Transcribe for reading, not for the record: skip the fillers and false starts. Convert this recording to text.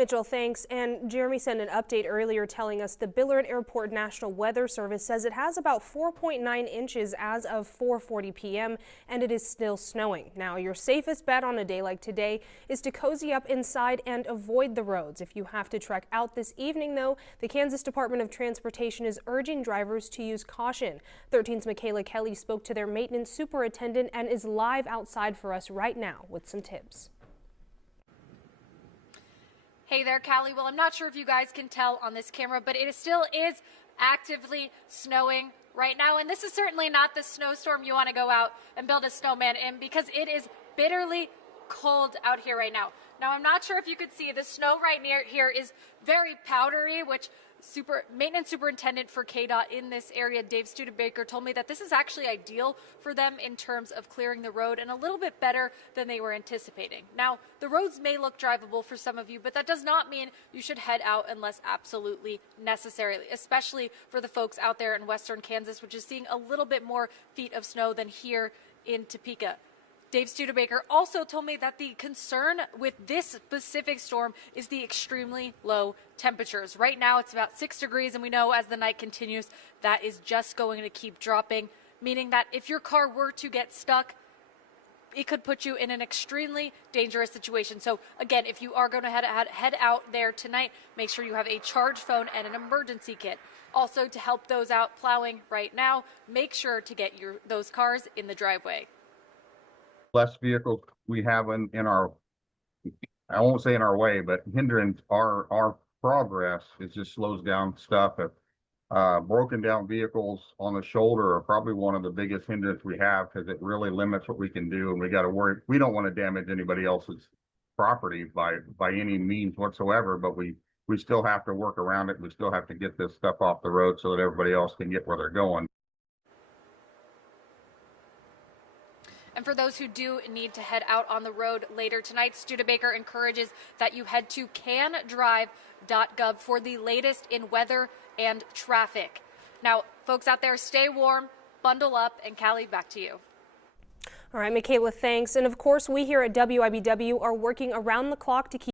Mitchell, thanks. And Jeremy sent an update earlier telling us the Billard Airport National Weather Service says it has about 4.9 inches as of 4:40 p.m. and it is still snowing. Now, your safest bet on a day like today is to cozy up inside and avoid the roads. If you have to trek out this evening, though, the Kansas Department of Transportation is urging drivers to use caution. 13's Michaela Kelly spoke to their maintenance superintendent and is live outside for us right now with some tips. Hey there, Callie. Well, I'm not sure if you guys can tell on this camera, but it still is actively snowing right now. And this is certainly not the snowstorm you want to go out and build a snowman in, because it is bitterly cold out here right now. Now, I'm not sure if you could see the snow right near here is very powdery, which maintenance superintendent for KDOT in this area, Dave Studebaker, told me that this is actually ideal for them in terms of clearing the road and a little bit better than they were anticipating. Now, the roads may look drivable for some of you, but that does not mean you should head out unless absolutely necessary, especially for the folks out there in western Kansas, which is seeing a little bit more feet of snow than here in Topeka. Dave Studebaker also told me that the concern with this specific storm is the extremely low temperatures. Right now it's about 6 degrees, and we know as the night continues that is just going to keep dropping, meaning that if your car were to get stuck, it could put you in an extremely dangerous situation. So again, if you are going to head out there tonight, make sure you have a charged phone and an emergency kit. Also, to help those out plowing right now, make sure to get those cars in the driveway. Less vehicles we have in our, I won't say in our way, but hindering our progress. It just slows down stuff. Broken down vehicles on the shoulder are probably one of the biggest hindrance we have, because it really limits what we can do, and we got to worry. We don't want to damage anybody else's property by any means whatsoever, but we still have to work around it. We still have to get this stuff off the road so that everybody else can get where they're going. And for those who do need to head out on the road later tonight, Studebaker encourages that you head to candrive.gov for the latest in weather and traffic. Now, folks out there, stay warm, bundle up, and Callie, back to you. All right, Michaela, thanks. And of course, we here at WIBW are working around the clock to keep